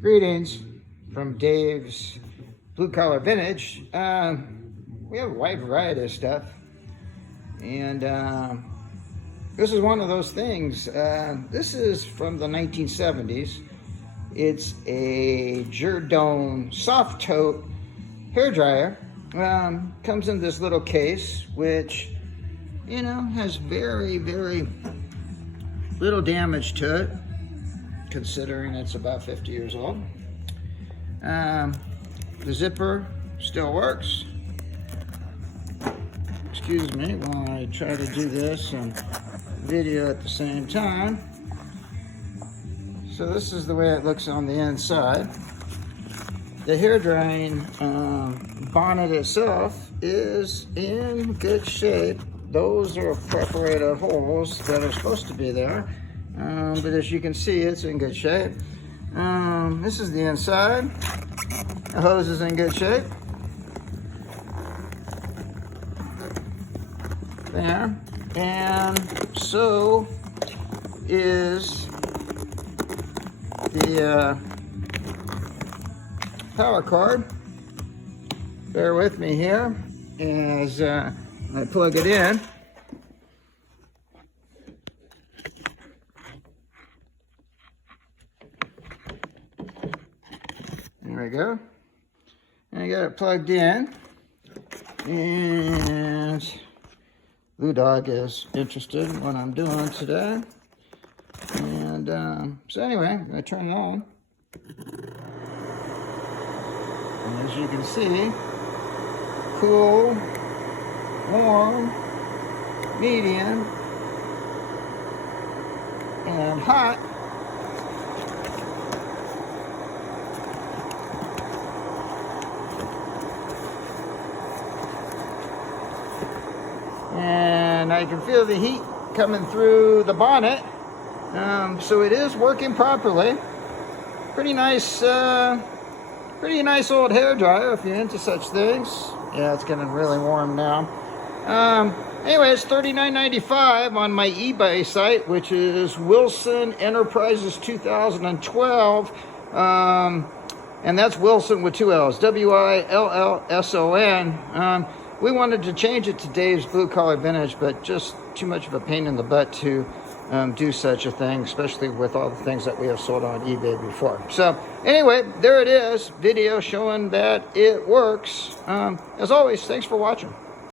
Greetings from Dave's Blue Collar Vintage. We have a wide variety of stuff, and this is one of those things. This is from the 1970s. It's a Jerdone SofTote hairdryer. Comes in this little case, which, you know, has very, very little damage to it, considering it's about 50 years old. The zipper still works. Excuse me while I try to do this and video at the same time. So this is the way it looks on the inside. The hair drying bonnet itself is in good shape. Those are perforated holes that are supposed to be there. But as you can see, it's in good shape. This is the inside. The hose is in good shape. There. And so is the power cord. Bear with me here as I plug it in. There we go. And I got it plugged in. And Blue Dog is interested in what I'm doing today. And so anyway, I'm going to turn it on. And as you can see, cool, warm, medium, and hot. And I can feel the heat coming through the bonnet. So it is working properly. Pretty nice old hair dryer if you're into such things. Yeah, it's getting really warm now. Anyway, it's $39.95 on my eBay site, which is Wilson Enterprises 2012. And that's Wilson with two L's, WILLSON. We wanted to change it to Dave's Blue Collar Vintage, but just too much of a pain in the butt to do such a thing, especially with all the things that we have sold on eBay before. So anyway, there it is, video showing that it works. As always, thanks for watching.